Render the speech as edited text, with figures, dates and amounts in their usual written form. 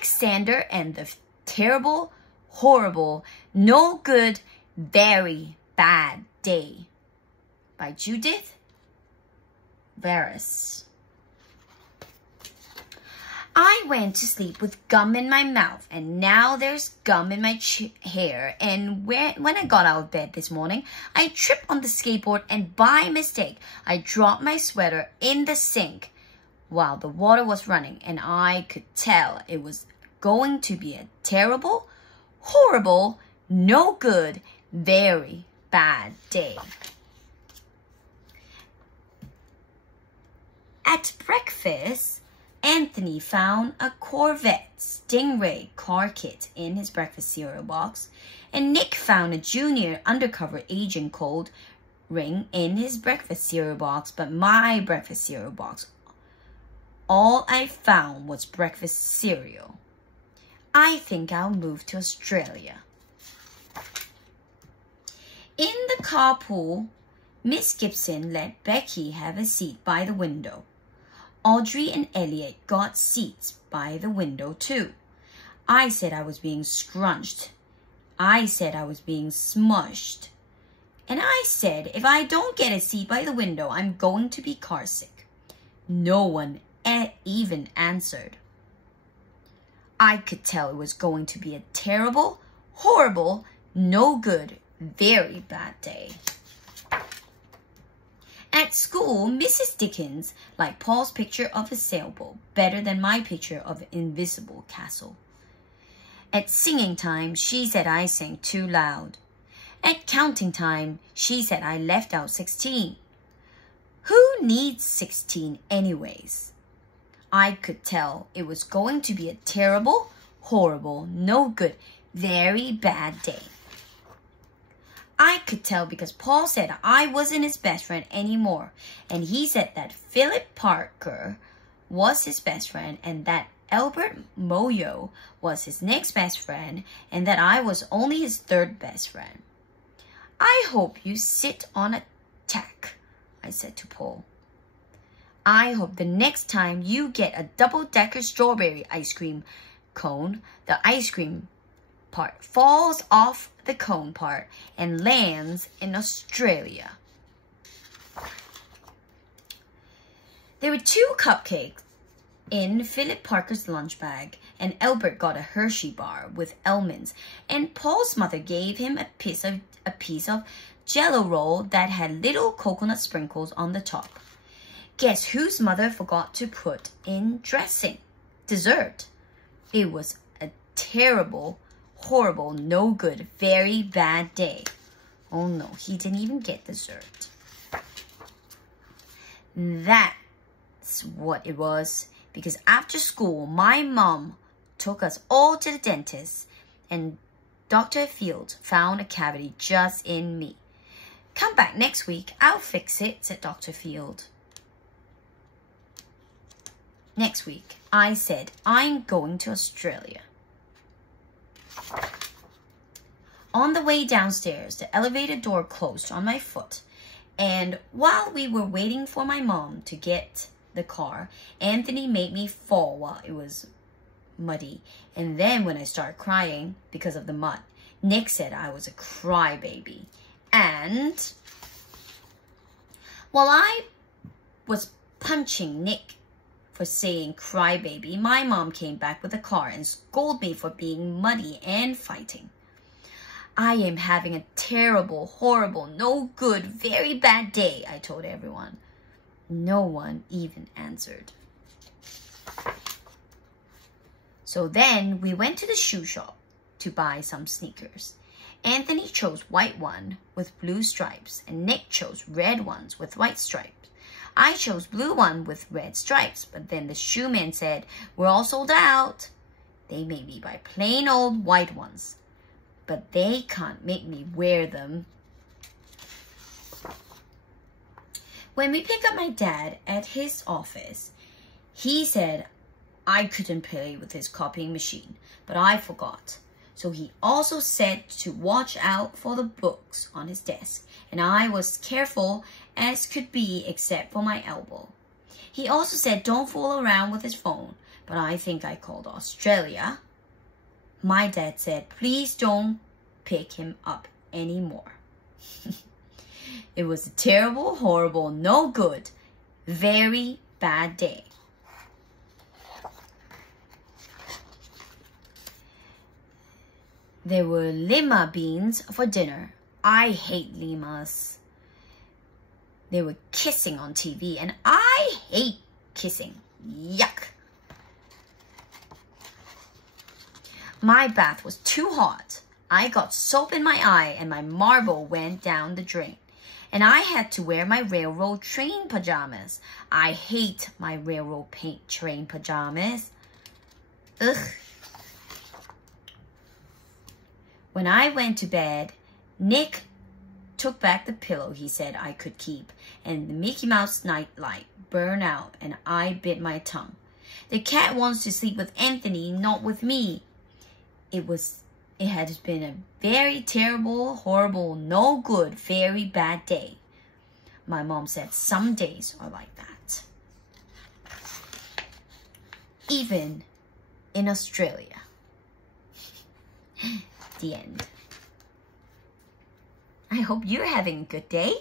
Alexander and the Terrible, Horrible, No Good, Very Bad Day by Judith Varus. I went to sleep with gum in my mouth, and now there's gum in my hair. And when I got out of bed this morning, I tripped on the skateboard, and by mistake, I dropped my sweater in the sink while the water was running, and I could tell it was going to be a terrible, horrible, no good, very bad day. At breakfast, Anthony found a Corvette Stingray car kit in his breakfast cereal box, and Nick found a Junior undercover agent code ring in his breakfast cereal box, but my breakfast cereal box, all I found was breakfast cereal. I think I'll move to Australia. In the carpool, Miss Gibson let Becky have a seat by the window. Audrey and Elliot got seats by the window too. I said I was being scrunched. I said I was being smushed. And I said if I don't get a seat by the window, I'm going to be carsick. No one even answered. I could tell it was going to be a terrible, horrible, no good, very bad day. At school, Mrs. Dickens liked Paul's picture of a sailboat better than my picture of an invisible castle. At singing time, she said I sang too loud. At counting time, she said I left out 16. Who needs 16 anyways? I could tell it was going to be a terrible, horrible, no good, very bad day. I could tell because Paul said I wasn't his best friend anymore, and he said that Philip Parker was his best friend, and that Albert Moyo was his next best friend, and that I was only his third best friend. I hope you sit on a tack, I said to Paul. I hope the next time you get a double-decker strawberry ice cream cone, the ice cream part falls off the cone part and lands in Australia. There were 2 cupcakes in Philip Parker's lunch bag, and Albert got a Hershey bar with almonds, and Paul's mother gave him a piece of Jell-O roll that had little coconut sprinkles on the top. Guess whose mother forgot to put in dessert? It was a terrible, horrible, no good, very bad day. Oh no, he didn't even get dessert. That's what it was, because after school, my mom took us all to the dentist, and Dr. Field found a cavity just in me. Come back next week, I'll fix it, said Dr. Field. Next week, I said, I'm going to Australia. On the way downstairs, the elevator door closed on my foot, and while we were waiting for my mom to get the car, Anthony made me fall while it was muddy, and then when I started crying because of the mud, Nick said I was a crybaby. And while I was punching Nick for saying crybaby, my mom came back with a car and scolded me for being muddy and fighting. I am having a terrible, horrible, no good, very bad day, I told everyone. No one even answered. So then we went to the shoe shop to buy some sneakers. Anthony chose white one with blue stripes, and Nick chose red ones with white stripes. I chose blue one with red stripes, but then the shoe man said, we're all sold out. They made me buy plain old white ones, but they can't make me wear them. When we picked up my dad at his office, he said I couldn't play with his copying machine, but I forgot. So he also said to watch out for the books on his desk, and I was careful as could be except for my elbow. He also said don't fool around with his phone, but I think I called Australia. My dad said, please don't pick him up anymore. It was a terrible, horrible, no good, very bad day. There were lima beans for dinner. I hate limas. They were kissing on TV, and I hate kissing. Yuck. My bath was too hot. I got soap in my eye, and my marble went down the drain. And I had to wear my railroad train pajamas. I hate my railroad train pajamas. Ugh. When I went to bed, Nick took back the pillow he said I could keep, and the Mickey Mouse nightlight burned out, and I bit my tongue. The cat wants to sleep with Anthony, not with me. It had been a very terrible, horrible, no good, very bad day. My mom said some days are like that. Even in Australia. The end. I hope you're having a good day.